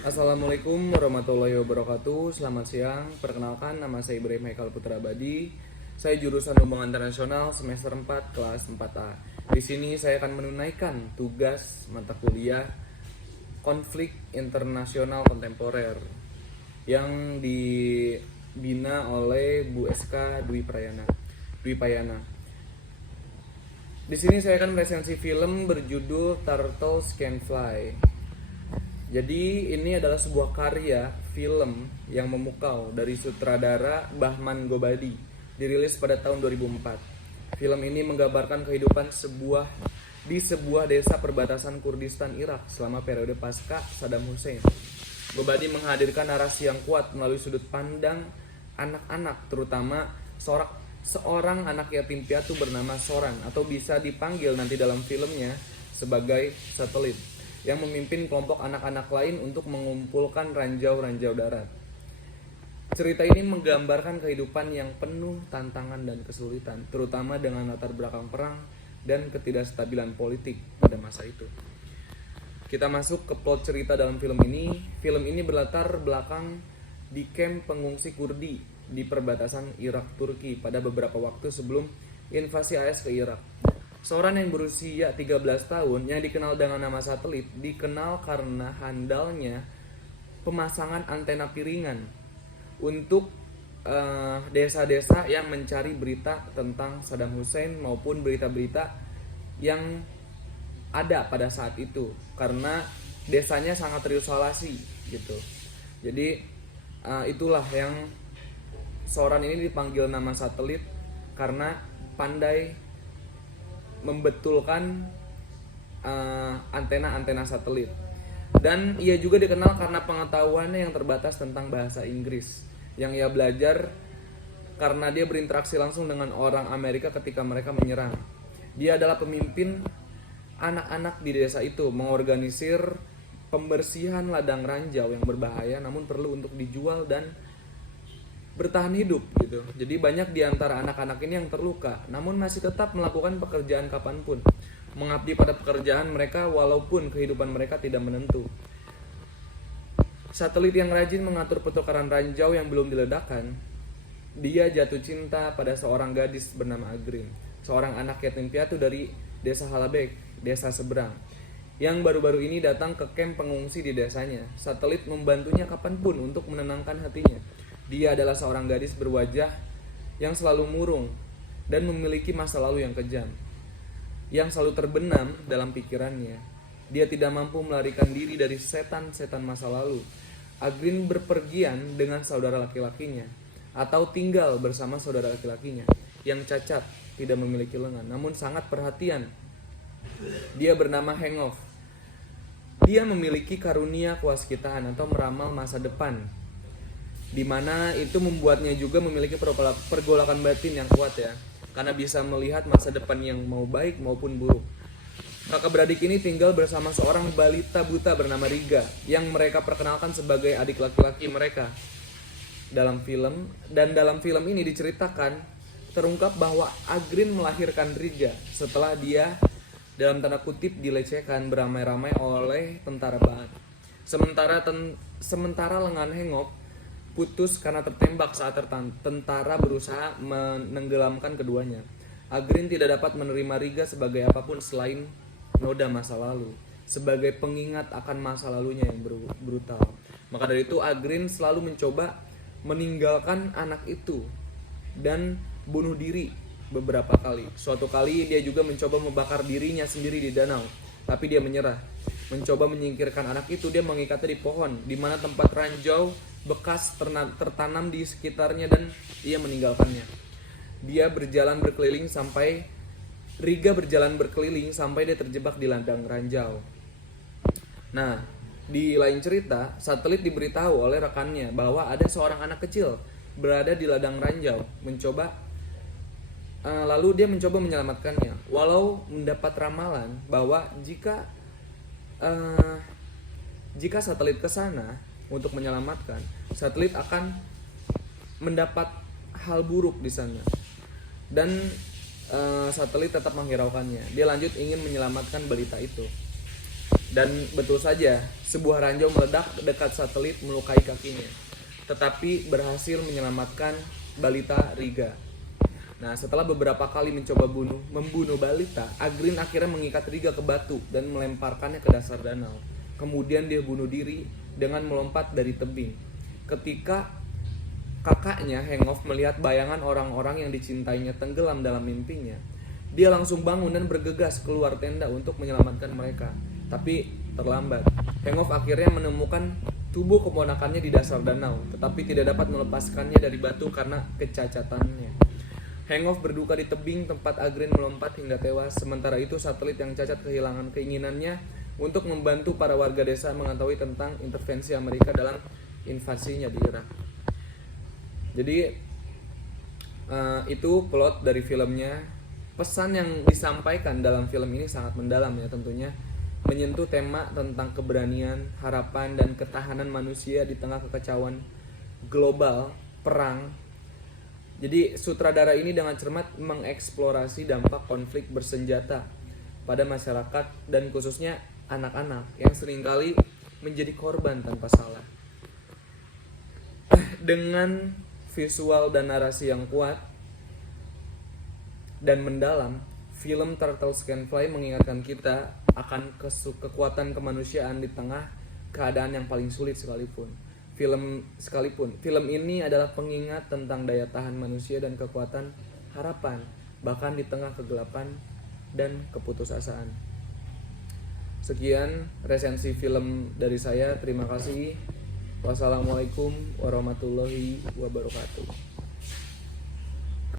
Assalamualaikum warahmatullahi wabarakatuh. Selamat siang. Perkenalkan, nama saya Ibrahim Haikal Putra Abadi. Saya jurusan Hubungan Internasional semester 4 kelas 4A. Di sini saya akan menunaikan tugas mata kuliah Konflik Internasional Kontemporer yang dibina oleh Bu SK Dwi Payana. Di sini saya akan meresensi film berjudul Turtles Can Fly. Jadi ini adalah sebuah karya film yang memukau dari sutradara Bahman Gobadi, dirilis pada tahun 2004. Film ini menggambarkan kehidupan di sebuah desa perbatasan Kurdistan Irak selama periode pasca Saddam Hussein. Gobadi menghadirkan narasi yang kuat melalui sudut pandang anak-anak, terutama seorang anak yatim piatu bernama Soran, atau bisa dipanggil nanti dalam filmnya sebagai Satelit, yang memimpin kelompok anak-anak lain untuk mengumpulkan ranjau-ranjau darat. Cerita ini menggambarkan kehidupan yang penuh tantangan dan kesulitan, terutama dengan latar belakang perang dan ketidakstabilan politik pada masa itu. Kita masuk ke plot cerita dalam film ini. Film ini berlatar belakang di kamp pengungsi Kurdi di perbatasan Irak-Turki pada beberapa waktu sebelum invasi AS ke Irak. Seorang yang berusia 13 tahun yang dikenal dengan nama Satelit dikenal karena handalnya pemasangan antena piringan untuk desa-desa yang mencari berita tentang Saddam Hussein maupun berita-berita yang ada pada saat itu, karena desanya sangat terisolasi gitu. Jadi itulah yang seorang ini dipanggil nama Satelit karena pandai membetulkan antena-antena satelit. Dan ia juga dikenal karena pengetahuannya yang terbatas tentang bahasa Inggris yang ia belajar karena dia berinteraksi langsung dengan orang Amerika ketika mereka menyerang. Dia adalah pemimpin anak-anak di desa itu, mengorganisir pembersihan ladang ranjau yang berbahaya namun perlu untuk dijual dan bertahan hidup gitu. Jadi banyak di antara anak-anak ini yang terluka, namun masih tetap melakukan pekerjaan kapanpun, mengabdi pada pekerjaan mereka walaupun kehidupan mereka tidak menentu. Satelit yang rajin mengatur pertukaran ranjau yang belum diledakkan, dia jatuh cinta pada seorang gadis bernama Agrin, seorang anak yatim piatu dari desa Halabek, desa seberang, yang baru-baru ini datang ke kamp pengungsi di desanya. Satelit membantunya kapanpun untuk menenangkan hatinya. Dia adalah seorang gadis berwajah yang selalu murung dan memiliki masa lalu yang kejam, yang selalu terbenam dalam pikirannya. Dia tidak mampu melarikan diri dari setan-setan masa lalu. Agrin berpergian dengan saudara laki-lakinya, atau tinggal bersama saudara laki-lakinya yang cacat, tidak memiliki lengan, namun sangat perhatian. Dia bernama Hengov. Dia memiliki karunia kewaskitaan atau meramal masa depan, di mana itu membuatnya juga memiliki pergolakan batin yang kuat ya, karena bisa melihat masa depan yang mau baik maupun buruk. Kakak beradik ini tinggal bersama seorang balita buta bernama Riga, yang mereka perkenalkan sebagai adik laki-laki mereka dalam film. Dan dalam film ini diceritakan terungkap bahwa Agrin melahirkan Riga setelah dia dalam tanda kutip dilecehkan beramai-ramai oleh tentara Ba'ath. Sementara lengan Hengok putus karena tertembak saat tentara berusaha menenggelamkan keduanya. Agrin tidak dapat menerima Riga sebagai apapun selain noda masa lalu, sebagai pengingat akan masa lalunya yang brutal. Maka dari itu Agrin selalu mencoba meninggalkan anak itu dan bunuh diri beberapa kali. Suatu kali dia juga mencoba membakar dirinya sendiri di danau, tapi dia menyerah. Mencoba menyingkirkan anak itu, dia mengikatnya di pohon di mana tempat ranjau bekas tertanam di sekitarnya, dan ia meninggalkannya. Riga berjalan berkeliling sampai dia terjebak di ladang ranjau. Nah, di lain cerita, Satelit diberitahu oleh rekannya bahwa ada seorang anak kecil berada di ladang ranjau, lalu dia mencoba menyelamatkannya. Walau mendapat ramalan bahwa jika Satelit ke sana untuk menyelamatkan, Satelit akan mendapat hal buruk di sana. Dan Satelit tetap menghiraukannya. Dia lanjut ingin menyelamatkan balita itu. Dan betul saja, sebuah ranjau meledak dekat satelit melukai kakinya, tetapi berhasil menyelamatkan balita Riga. Nah, setelah beberapa kali mencoba membunuh balita, Agrin akhirnya mengikat Riga ke batu dan melemparkannya ke dasar danau. Kemudian dia bunuh diri dengan melompat dari tebing. Ketika kakaknya Hengov melihat bayangan orang-orang yang dicintainya tenggelam dalam mimpinya, dia langsung bangun dan bergegas keluar tenda untuk menyelamatkan mereka. Tapi terlambat. Hengov akhirnya menemukan tubuh keponakannya di dasar danau, tetapi tidak dapat melepaskannya dari batu karena kecacatannya. Hengov berduka di tebing tempat Agrin melompat hingga tewas. Sementara itu satelit yang cacat kehilangan keinginannya untuk membantu para warga desa mengetahui tentang intervensi Amerika dalam invasinya di Irak. Jadi itu plot dari filmnya. Pesan yang disampaikan dalam film ini sangat mendalam ya tentunya, menyentuh tema tentang keberanian, harapan, dan ketahanan manusia di tengah kekacauan global, perang. Jadi sutradara ini dengan cermat mengeksplorasi dampak konflik bersenjata pada masyarakat dan khususnya anak-anak yang seringkali menjadi korban tanpa salah. Dengan visual dan narasi yang kuat dan mendalam, film Turtles Can Fly mengingatkan kita akan kekuatan kemanusiaan di tengah keadaan yang paling sulit sekalipun. Film ini adalah pengingat tentang daya tahan manusia dan kekuatan harapan, bahkan di tengah kegelapan dan keputusasaan. Sekian resensi film dari saya. Terima kasih. Wassalamualaikum warahmatullahi wabarakatuh.